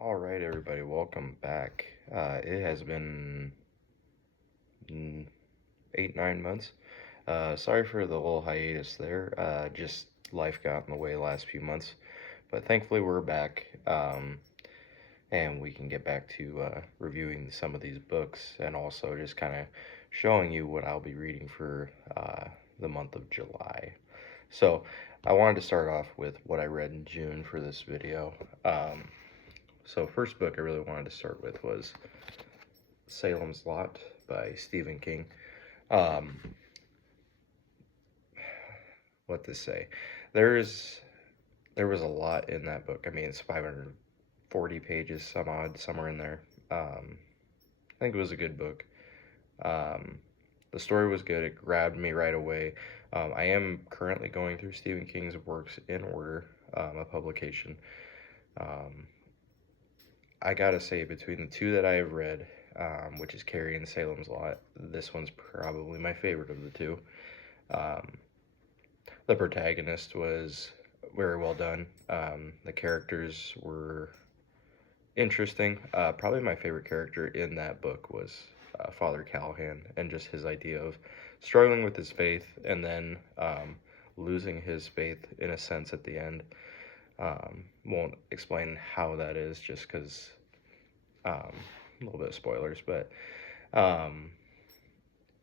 All right, everybody, welcome back. It has been 8, 9 months. Sorry for the little hiatus there. Just life got in the way the last few months, but thankfully we're back, and we can get back to reviewing some of these books and also just kind of showing you what I'll be reading for the month of July. So, I wanted to start off with what I read in June for this video. So, first book I really wanted to start with was Salem's Lot by Stephen King. Um, what to say? There was a lot in that book. I mean, it's 540 pages, some odd, somewhere in there. I think it was a good book. Um, the story was good. It grabbed me right away. I am currently going through Stephen King's works in order of publication. Um, I gotta say, between the two that I have read, which is Carrie and Salem's Lot, this one's probably my favorite of the two. Um, the protagonist was very well done. The characters were interesting. Probably my favorite character in that book was Father Callahan, and just his idea of struggling with his faith and then losing his faith in a sense at the end. Won't explain how that is just because a little bit of spoilers, but um,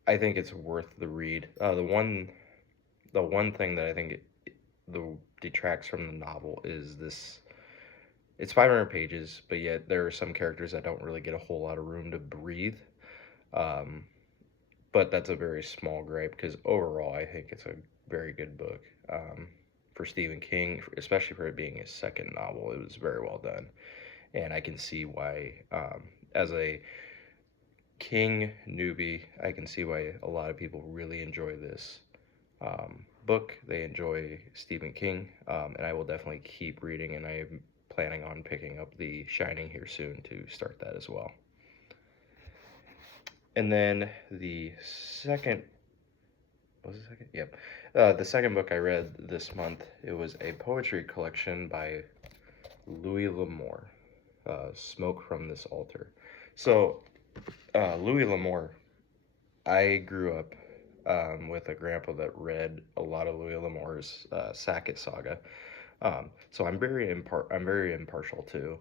I think it's worth the read. The one thing that I think detracts from the novel is this. It's 500 pages, but yet there are some characters that don't really get a whole lot of room to breathe. Um, but that's a very small gripe because overall, I think it's a very good book. For Stephen King, especially for it being his second novel, it was very well done, and I can see why, as a King newbie, I can see why a lot of people really enjoy this book. They enjoy Stephen King, and I will definitely keep reading, and I'm planning on picking up The Shining here soon to start that as well. And then the second, was it second? Yep. The second book I read this month, it was a poetry collection by Louis L'Amour, Smoke from This Altar. So, Louis L'Amour, I grew up with a grandpa that read a lot of Louis L'Amour's Sackett Saga. So I'm I'm very impartial to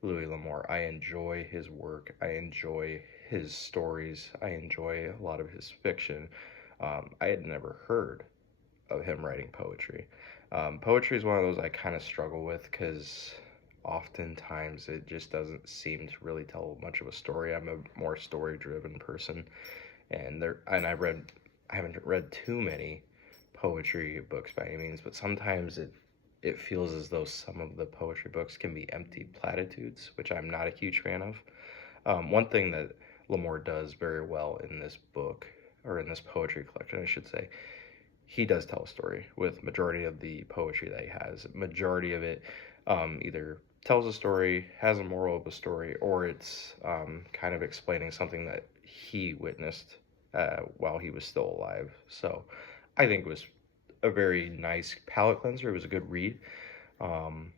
Louis L'Amour. I enjoy his work. I enjoy his stories. I enjoy a lot of his fiction. I had never heard of him writing poetry. Poetry is one of those I kind of struggle with because oftentimes it just doesn't seem to really tell much of a story. I'm a more story-driven person, and I haven't read too many poetry books by any means, but sometimes it feels as though some of the poetry books can be empty platitudes, which I'm not a huge fan of. One thing that L'Amour does very well in this book, or in this poetry collection, I should say, he does tell a story with majority of the poetry that he has. Majority of it either tells a story, has a moral of a story, or it's kind of explaining something that he witnessed while he was still alive. So I think it was a very nice palate cleanser. It was a good read. Um,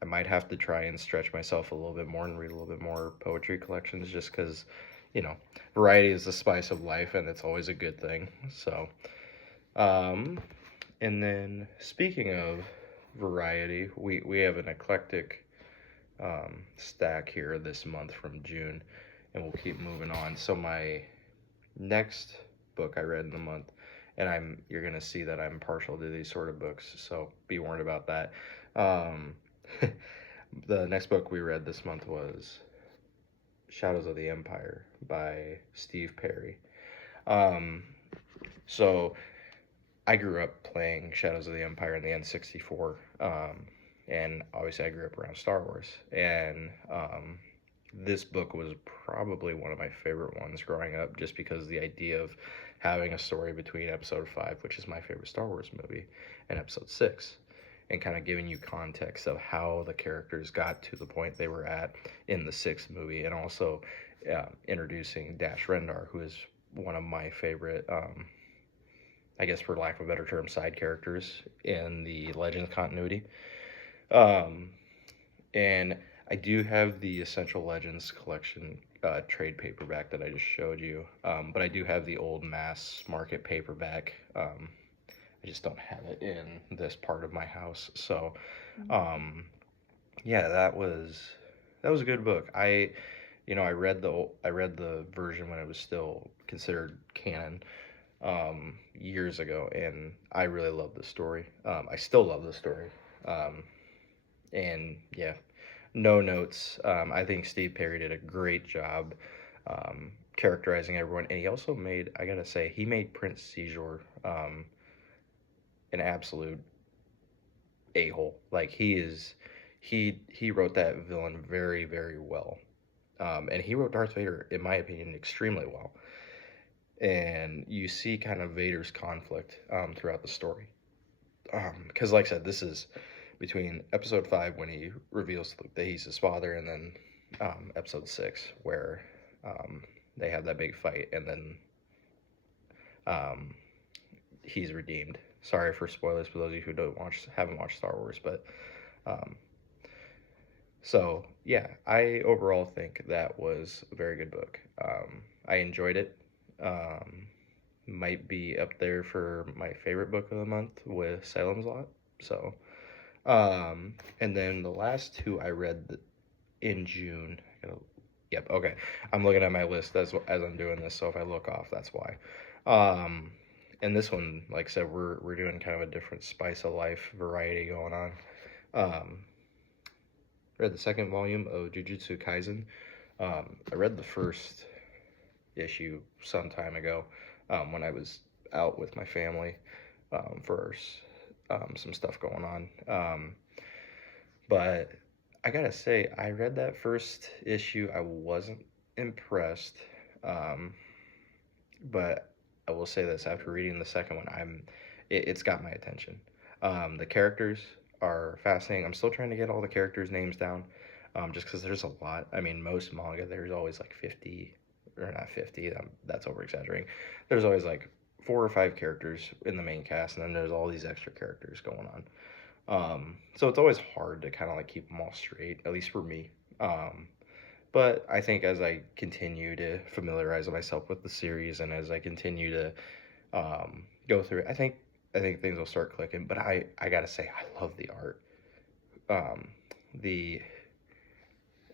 I might have to try and stretch myself a little bit more and read a little bit more poetry collections just because, you know, variety is the spice of life and it's always a good thing. So, um, and then speaking of variety, we have an eclectic stack here this month from June, and we'll keep moving on. So my next book I read in the month, and you're gonna see that I'm partial to these sort of books, so be warned about that. Um, the next book we read this month was Shadows of the Empire by Steve Perry. Um, so I grew up playing Shadows of the Empire in the N64, and obviously I grew up around Star Wars, and this book was probably one of my favorite ones growing up just because the idea of having a story between episode 5, which is my favorite Star Wars movie, and episode 6, and kind of giving you context of how the characters got to the point they were at in the 6th movie, and also introducing Dash Rendar, who is one of my favorite, I guess for lack of a better term, side characters in the Legends continuity. Um, and I do have the Essential Legends collection trade paperback that I just showed you, but I do have the old mass market paperback. I just don't have it in this part of my house. So, um, yeah, that was a good book. I read the version when it was still considered canon, years ago, and I really love the story. I still love the story. Um, and yeah, no notes. I think Steve Perry did a great job characterizing everyone, and he also made, I gotta say, he made Prince Seizure an absolute a-hole. Like he wrote that villain very, very well. And he wrote Darth Vader, in my opinion, extremely well. And you see kind of Vader's conflict throughout the story. Because, like I said, this is between episode 5 when he reveals to Luke that he's his father, and then episode 6 where they have that big fight, and then um, he's redeemed. Sorry for spoilers for those of you who haven't watched Star Wars, but um, so yeah, I overall think that was a very good book. I enjoyed it. Um, might be up there for my favorite book of the month with Salem's Lot. So, and then the last two I read in June. Yep, okay. I'm looking at my list as I'm doing this, so if I look off, that's why. Um, and this one, like I said, we're doing kind of a different spice of life variety going on. Um, read the second volume of Jujutsu Kaisen. I read the first issue some time ago when I was out with my family for some stuff going on. But I gotta say, I read that first issue. I wasn't impressed, um, but I will say this: after reading the second one, it's got my attention. The characters are fascinating. I'm still trying to get all the characters' names down, just because there's a lot. I mean, most manga there's always like 50, or not 50. That's over exaggerating. There's always like 4 or 5 characters in the main cast, and then there's all these extra characters going on. So it's always hard to kind of like keep them all straight, at least for me. But I think as I continue to familiarize myself with the series, and as I continue to go through it, I think things will start clicking. But I gotta say, I love the art. Um, the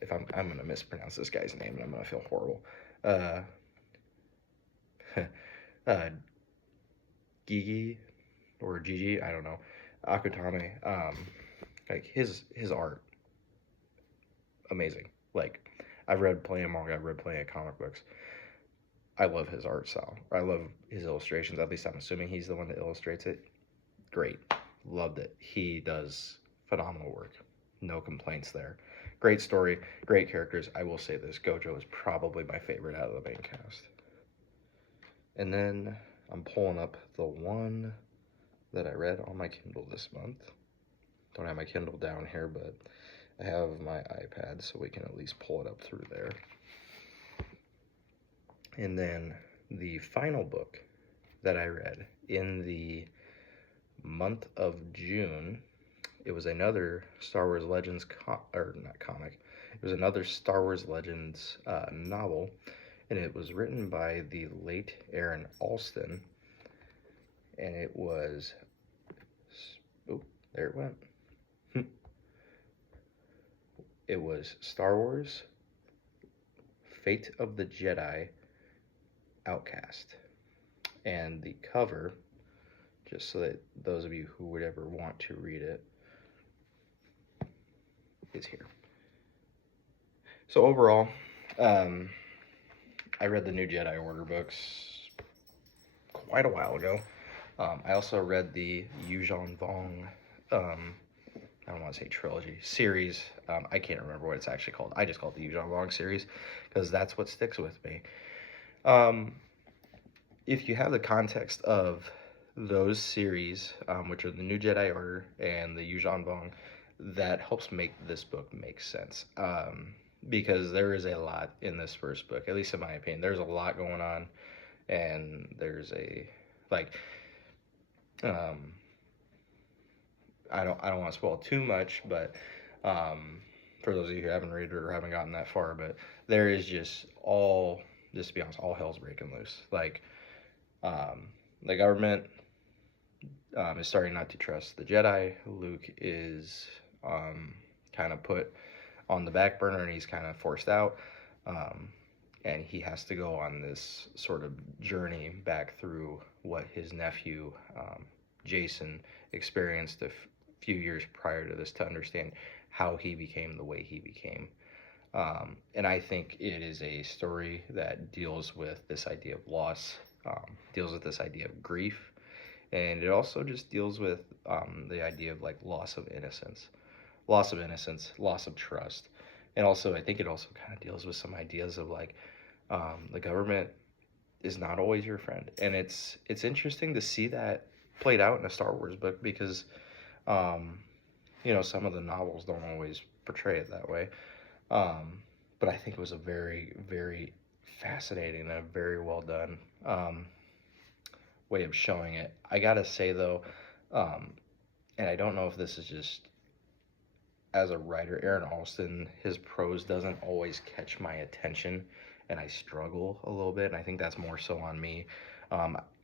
if I'm gonna mispronounce this guy's name, and I'm gonna feel horrible. Uh, uh, Gigi or Gigi, I don't know. Akutame, like his art, amazing. Like I've read plenty of manga, I've read plenty of comic books. I love his art style. I love his illustrations. At least I'm assuming he's the one that illustrates it. Great, loved it. He does phenomenal work. No complaints there. Great story, great characters. I will say this: Gojo is probably my favorite out of the main cast. And then I'm pulling up the one that I read on my Kindle this month. Don't have my Kindle down here, but I have my iPad, so we can at least pull it up through there. And then the final book that I read in the month of June, it was another Star Wars Legends, or not comic, it was another Star Wars Legends novel, and it was written by the late Aaron Alston, and it was, oh, there it went. It was Star Wars Fate of the Jedi Outcast. And the cover, just so that those of you who would ever want to read it, is here. So overall, I read the New Jedi Order books quite a while ago. I also read the Yuuzhan Vong, I don't want to say trilogy, series. I can't remember what it's actually called. I just call it the Yuuzhan Vong series because that's what sticks with me. If you have the context of those series, which are the New Jedi Order and the Yuuzhan Vong, that helps make this book make sense. Because there is a lot in this first book, at least in my opinion. There's a lot going on, and there's like, I don't want to spoil too much, but for those of you who haven't read it or haven't gotten that far, but there is just to be honest, all hell's breaking loose. Like, the government is starting not to trust the Jedi. Luke is kind of put on the back burner and he's kind of forced out. And he has to go on this sort of journey back through what his nephew, Jason, experienced few years prior to this to understand how he became the way he became. And I think it is a story that deals with this idea of loss, deals with this idea of grief, and it also just deals with the idea of like loss of innocence, loss of trust, and also I think it also kind of deals with some ideas of like the government is not always your friend, and it's interesting to see that played out in a Star Wars book because some of the novels don't always portray it that way. But I think it was a very, very fascinating and a very well done way of showing it. I gotta say though, and I don't know if this is just as a writer, Aaron Alston, his prose doesn't always catch my attention, and I struggle a little bit. And I think that's more so on me,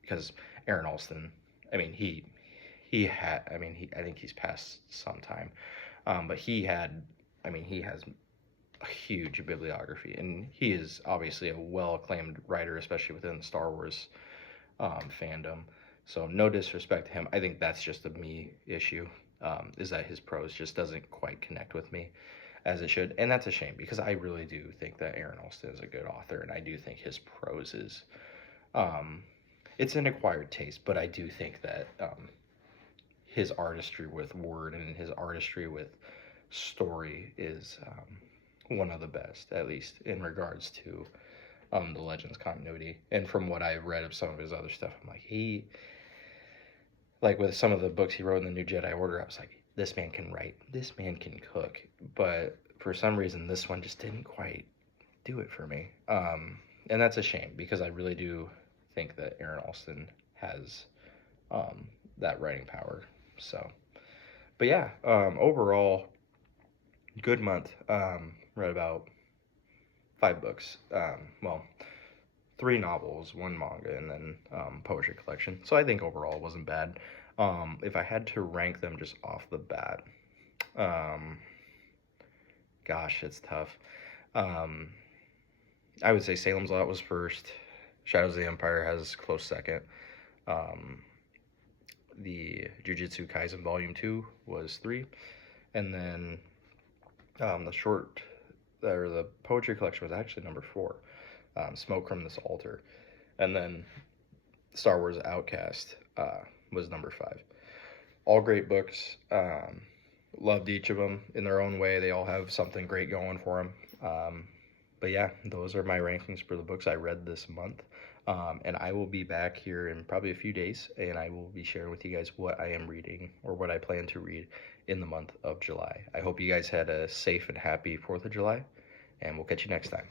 because Aaron Alston, I mean, I think he's passed some time, but he has a huge bibliography, and he is obviously a well-acclaimed writer, especially within the Star Wars fandom. So no disrespect to him. I think that's just a me issue, is that his prose just doesn't quite connect with me as it should. And that's a shame because I really do think that Aaron Alston is a good author, and I do think his prose is, it's an acquired taste, but I do think that his artistry with word and his artistry with story is one of the best, at least in regards to the Legends continuity. And from what I've read of some of his other stuff, I'm like with some of the books he wrote in the New Jedi Order, I was like, this man can write, this man can cook. But for some reason, this one just didn't quite do it for me. And that's a shame because I really do think that Aaron Alston has that writing power. So, but yeah, overall, good month. Read about 5 books. Well, 3 novels, 1 manga, and then poetry collection. So I think overall it wasn't bad. If I had to rank them just off the bat, gosh, it's tough. I would say Salem's Lot was first. Shadows of the Empire has close second. The Jujutsu Kaisen Volume 2 was 3. And then the poetry collection was actually number 4. Smoke from This Altar. And then Star Wars Outcast was number 5. All great books. Loved each of them in their own way. They all have something great going for them. But yeah, those are my rankings for the books I read this month. And I will be back here in probably a few days, and I will be sharing with you guys what I am reading or what I plan to read in the month of July. I hope you guys had a safe and happy 4th of July, and we'll catch you next time.